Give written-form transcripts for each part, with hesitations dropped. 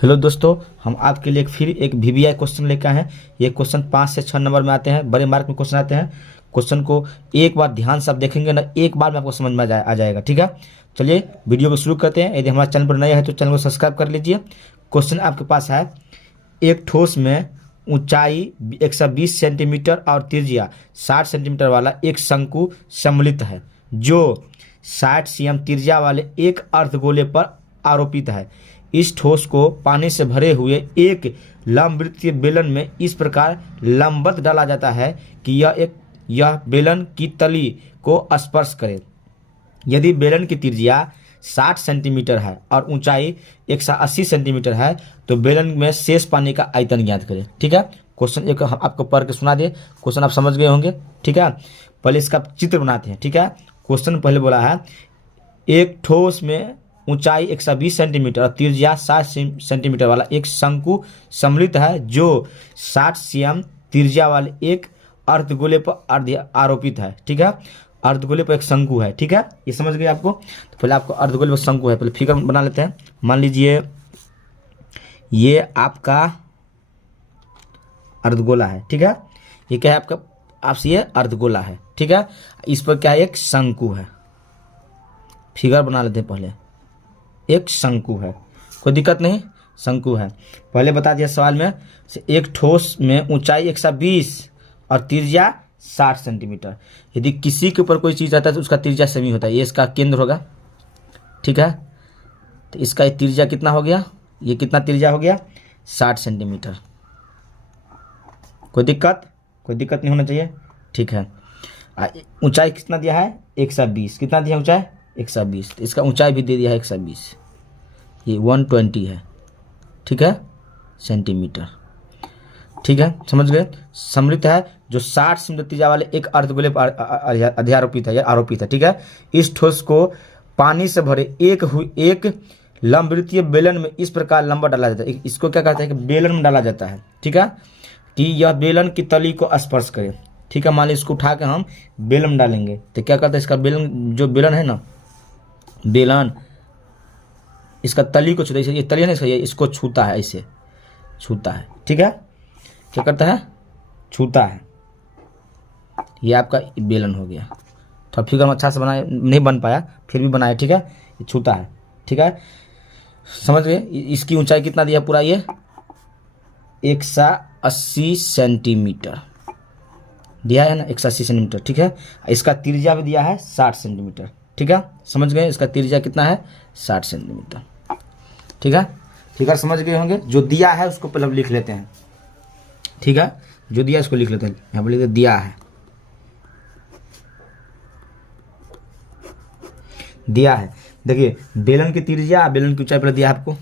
Hello दोस्तों, हम आपके लिए फिर एक वीवीआई क्वेश्चन लेकर आए हैं। ये क्वेश्चन 5 से 6 नंबर में आते हैं, बड़े मार्क में क्वेश्चन आते हैं। क्वेश्चन को एक बार ध्यान से आप देखेंगे ना, एक बार में आपको समझ में आ जाएगा। ठीक है, चलिए वीडियो को शुरू करते हैं। यदि हमारे चैनल पर नया है तो चैनल को सब्सक्राइब कर लीजिए। क्वेश्चन आपके पास है, एक ठोस में ऊंचाई 120 सेंटीमीटर और त्रिज्या 60 सेंटीमीटर वाला एक शंकु सम्मिलित है, जो 60 सीएम त्रिज्या वाले एक अर्धगोले पर आरोपित है। इस ठोस को पानी से भरे हुए एक लंबवृत्तीय बेलन में इस प्रकार लंबवत डाला जाता है कि यह बेलन की तली को स्पर्श करे। यदि बेलन की त्रिज्या 60 सेंटीमीटर है और ऊंचाई 180 सेंटीमीटर है तो बेलन में शेष पानी का आयतन ज्ञात करें। ठीक है, क्वेश्चन एक आपको पढ़ के सुना दे। क्वेश्चन आप समझ गए होंगे। ठीक है, पहले इसका चित्र बनाते हैं। ठीक है, क्वेश्चन पहले बोला है, एक ठोस में ऊंचाई 120 सेंटीमीटर और त्रिज्या 60 सेंटीमीटर वाला एक शंकु सम्मिलित है, जो 60 सीएम त्रिज्या वाले एक अर्धगोले पर आरोपित है। ठीक है, अर्धगोले पर एक शंकु है। ठीक है, ये समझ गए आपको। तो पहले आपको अर्धगोले पर शंकु है, पहले फिगर बना लेते हैं। मान लीजिए ये आपका अर्धगोला है। ठीक है, ये क्या है आपका, आपसे ये अर्धगोला है। ठीक है, इस पर क्या है, एक शंकु है। फिगर बना लेते हैं पहले। एक शंकु है, कोई दिक्कत नहीं, शंकु है। पहले बता दिया सवाल में, एक ठोस में ऊंचाई 120 और त्रिज्या 60 सेंटीमीटर। यदि किसी के ऊपर कोई चीज़ आता है तो उसका त्रिज्या सेमी होता है। ये इसका केंद्र होगा। ठीक है, तो इसका त्रिज्या कितना हो गया, ये कितना त्रिज्या हो गया, 60 सेंटीमीटर। कोई दिक्कत नहीं होना चाहिए। ठीक है, ऊंचाई कितना दिया है, 120। कितना दिया ऊंचाई, 120। तो इसका ऊंचाई भी दे दिया है 120, ये 120 है। ठीक है, सेंटीमीटर। ठीक है, समझ गए। सम्मिलित है जो 60 सेंटीमीटर त्रिज्या वाले एक अर्धगोले पर अध्यारोपित है, आरोपित है। ठीक है, इस ठोस को पानी से भरे एक लंबवृत्तीय बेलन में इस प्रकार लंबा डाला जाता है। इसको क्या कहते हैं कि बेलन में डाला जाता है। ठीक है, कि यह बेलन की तली को स्पर्श करे। ठीक है, मान लीजिए इसको उठा के हम बेलन में डालेंगे तो क्या करता है, इसका बेलन, जो बेलन है ना, बेलन इसका तली को छूता है। ये तली है ना, इसको छूता है, ऐसे छूता है। ठीक है, क्या करता है, छूता है। ये आपका बेलन हो गया। तो फिगर में अच्छा से बनाया नहीं, बन पाया, फिर भी बनाया। ठीक है, ये छूता है। ठीक है, समझ गए। इसकी ऊंचाई कितना दिया पूरा, ये 180 सेंटीमीटर दिया है ना, 180 सेंटीमीटर। ठीक है, इसका त्रिज्या भी दिया है 60 सेंटीमीटर। ठीक है, समझ गए। इसका त्रिज्या कितना है, 60 सेंटीमीटर। ठीक है, फिगर समझ गए होंगे। जो दिया है उसको पहले लिख लेते हैं। ठीक है, जो दिया है उसको लिख लेते हैं। यहाँ पर लिखते दिया है, दिया है। देखिए बेलन की त्रिज्या, बेलन की ऊंचाई पर दिया है आपको,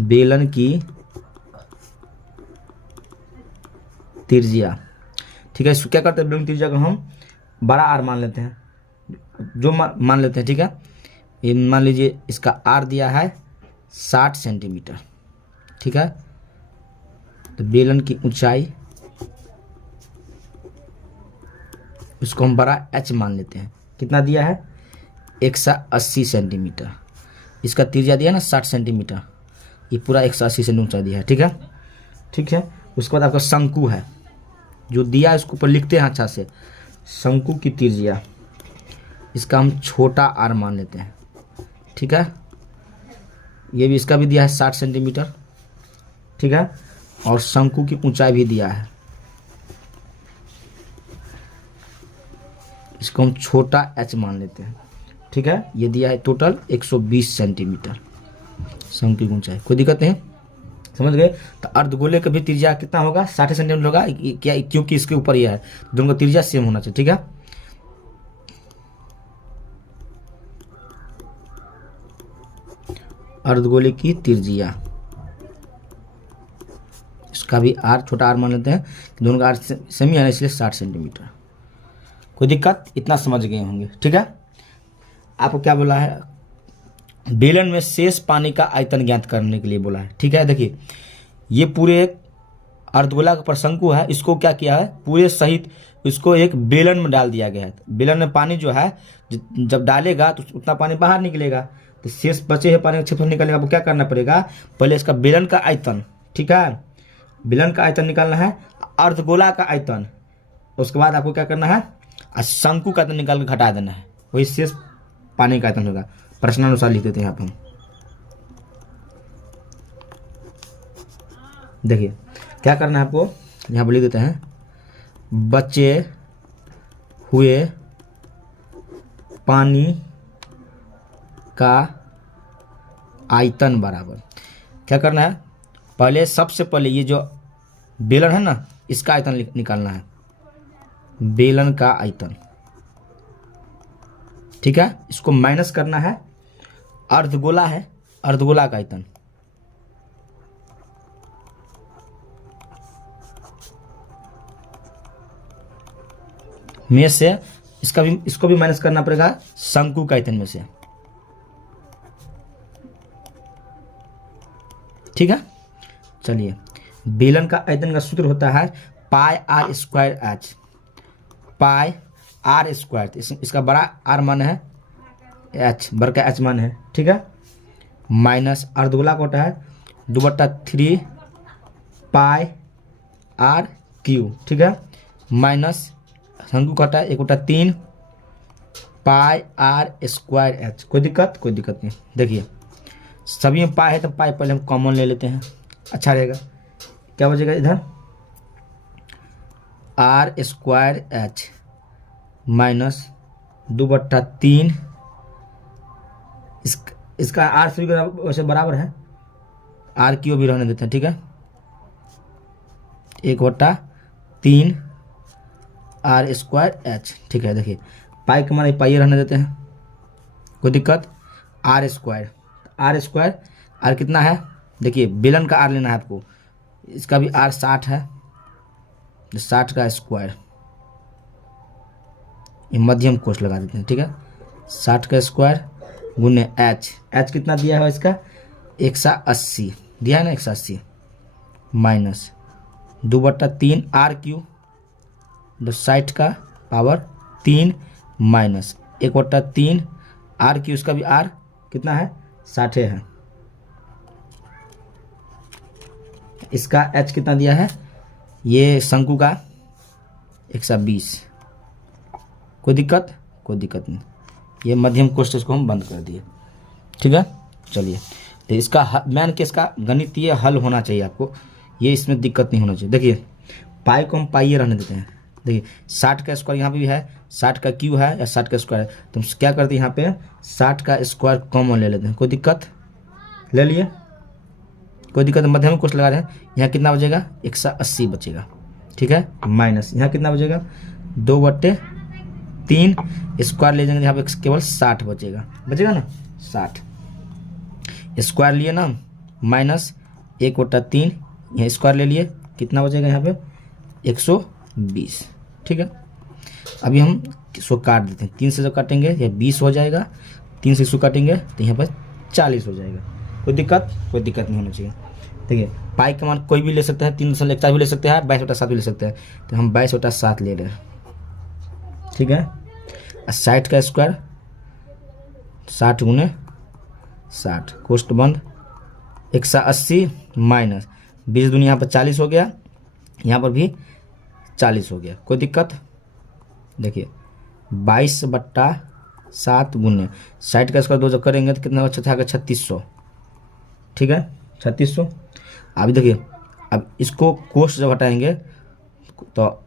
बेलन की त्रिज्या। ठीक है, इसको क्या करते हैं, बेलन की त्रिज्या को हम बड़ा आर मान लेते हैं, जो मान लेते हैं। ठीक है, ये मान लीजिए इसका आर दिया है 60 सेंटीमीटर। ठीक है, तो बेलन की ऊंचाई इसको हम बड़ा एच मान लेते हैं। कितना दिया है, 180 सेंटीमीटर। इसका त्रिज्या दिया ना 60 सेंटीमीटर, ये पूरा 180 सेंटीमीटर ऊंचाई दिया है। ठीक है, ठीक है। उसके बाद आपका शंकु है, जो दिया है उसको ऊपर लिखते हैं अच्छा से। शंकु की त्रिज्या, इसका हम छोटा आर मान लेते हैं। ठीक है, ये भी, इसका भी दिया है 60 सेंटीमीटर। ठीक है, और शंकु की ऊंचाई भी दिया है, इसको हम छोटा एच मान लेते हैं। ठीक है, ये दिया है टोटल 120 सेंटीमीटर शंकु की ऊंचाई। कोई दिक्कत नहीं, समझ गए। तो अर्धगोले का भी त्रिज्या कितना होगा, 60 सेंटीमीटर होगा। क्या, क्योंकि इसके ऊपर यह है, दोनों का त्रिज्या सेम होना चाहिए। ठीक है, अर्धगोले की त्रिज्या, इसका भी आर, छोटा आर मान लेते हैं, दोनों का आर सेम ही है ना, इसलिए 60 सेंटीमीटर। कोई दिक्कत, इतना समझ गए होंगे। ठीक है, आपको क्या बोला है, बेलन में शेष पानी का आयतन ज्ञात करने के लिए बोला है। ठीक है, देखिए ये पूरे अर्धगोला का शंकु है, इसको क्या किया है, पूरे सहित इसको एक बेलन में डाल दिया गया है। बेलन में पानी जो है जब डालेगा तो उतना पानी बाहर निकलेगा, तो शेष बचे हुए पानी का क्षेत्रफल निकालने आपको क्या करना पड़ेगा, पहले इसका बेलन का आयतन, ठीक है, बेलन का आयतन निकालना है, अर्धगोला का आयतन, उसके बाद आपको क्या करना है, शंकु का आयतन निकाल के घटा देना है, वही शेष पानी का आयतन होगा। प्रश्नानुसार लिख देते हैं यहाँ पर हम। देखिए क्या करना है आपको, यहाँ पर लिख देते हैं, बचे हुए पानी का आयतन बराबर क्या करना है, पहले सबसे पहले ये जो बेलन है ना, इसका आयतन निकालना है, बेलन का आयतन, ठीक है। इसको माइनस करना है, अर्धगोला है, अर्धगोला का आयतन, में से इसको भी माइनस करना पड़ेगा शंकु का आयतन में से, ठीक है। चलिए, बेलन का आयतन का सूत्र होता है pi r square h, pi r square, इसका बड़ा आर मान है एच, बड़ा एच मान है, ठीक है, माइनस अर्धगोला का होता है 2/3 पाई आर क्यू, ठीक है, माइनस शंकु का होता है 1/3 पाई आर स्क्वायर एच। कोई दिक्कत नहीं। देखिए सभी में पाई है तो पाई पहले हम कॉमन ले लेते हैं, अच्छा रहेगा। क्या बचेगा इधर, आर स्क्वायर एच माइनस 2/3, इसका आर सभी का वैसे बराबर है, आर क्यू भी रहने देते हैं, ठीक है, 1/3 आर स्क्वायर एच, ठीक है। देखिए पाई के मान पाई रहने देते हैं, कोई दिक्कत, आर स्क्वायर, आर कितना है, देखिए बेलन का आर लेना है आपको, इसका भी आर 60 है, 60 का स्क्वायर, ये मध्यम कोष्ठ लगा देते हैं, ठीक है, 60 का स्क्वायर गुने एच कितना दिया है इसका 180 दिया है ना, 180 माइनस 2/3 आर क्यू, 60 का पावर 3 माइनस 1/3 आर क्यू, इसका भी आर कितना है 60 है, इसका एच कितना दिया है, ये शंकु का 120, कोई दिक्कत नहीं, ये मध्यम कोष्ठ, इसको हम बंद कर दिए, ठीक है। चलिए, तो इसका मैन के इसका गणितीय हल होना चाहिए आपको, ये इसमें दिक्कत नहीं होना चाहिए। देखिए पाई को हम पाई रहने देते हैं, देखिए 60 का स्क्वायर यहाँ पे भी है, 60 का क्यू है या 60 का स्क्वायर है, तो हम क्या करते हैं यहाँ पे 60 का स्क्वायर कॉमन ले लेते हैं, कोई दिक्कत, ले लिए, कोई दिक्कत, मध्यम कोष्ठ लगा रहे हैं, यहाँ कितना बचेगा 180 बचेगा, ठीक है, माइनस यहाँ कितना बचेगा 2/3 स्क्वायर ले जाएंगे, यहाँ पे केवल 60 बचेगा ना, 60 स्क्वायर लिए ना, माइनस 1/3 यहाँ स्क्वायर ले लिए, कितना बचेगा यहाँ पे 120, ठीक है। अभी हम इसको काट देते हैं, 3 से जो काटेंगे यह 20 हो जाएगा, 3 से इसको काटेंगे तो यहाँ पर 40 हो जाएगा, कोई दिक्कत नहीं होना चाहिए। देखिए पाई का मान कोई भी ले सकता है, 3.4 भी ले सकते हैं, 22/7 भी ले सकते हैं, तो हम 22/7 ले रहे हैं, ठीक है। 60 का स्क्वायर 60 गुने 60 कोष्ठ बंद, 180 माइनस 20 दूनी यहाँ पर 40 हो गया, यहाँ पर भी 40 हो गया, कोई दिक्कत। देखिए 22/7 गुने 60 का स्क्वायर 2 जब करेंगे तो कितना बचा था 3600, ठीक है, 3600। अभी देखिए अब इसको कोष्ठ जब हटाएंगे तो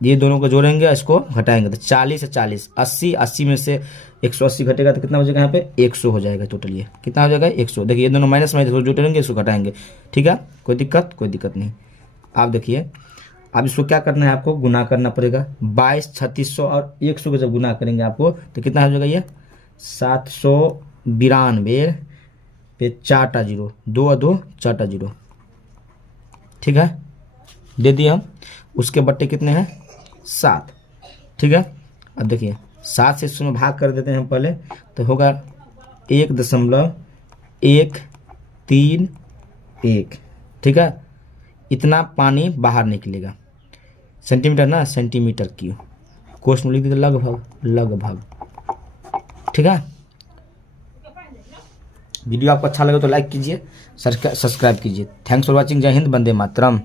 ये दोनों को जोड़ेंगे, इसको घटाएंगे तो 40 से 40 80 में से 180 घटेगा तो कितना हो जाएगा यहाँ पे 100 हो जाएगा, टोटल ये कितना हो जाएगा 100। देखिए ये दोनों माइनस में जोड़ेंगे, इसको घटाएंगे, ठीक है, कोई दिक्कत नहीं। आप देखिए अब इसको क्या करना है, आपको गुना करना पड़ेगा, 22 3600 और 100 को जब गुना करेंगे आपको तो कितना हो जाएगा, ये 792 पे 4 0 2 और 2 4 0, ठीक है, दे दिए हम। उसके बट्टे कितने हैं 7, ठीक है। अब देखिए 7 से इसमें भाग कर देते हैं हम पहले, तो होगा 1.131, ठीक है, इतना पानी बाहर निकलेगा, सेंटीमीटर ना, सेंटीमीटर क्यूब, कोष्ठ में लिख दीजिए लगभग, ठीक है। वीडियो आपको अच्छा लगे तो लाइक कीजिए, सब्सक्राइब कीजिए। Thanks for watching. जय हिंद, वंदे मातरम।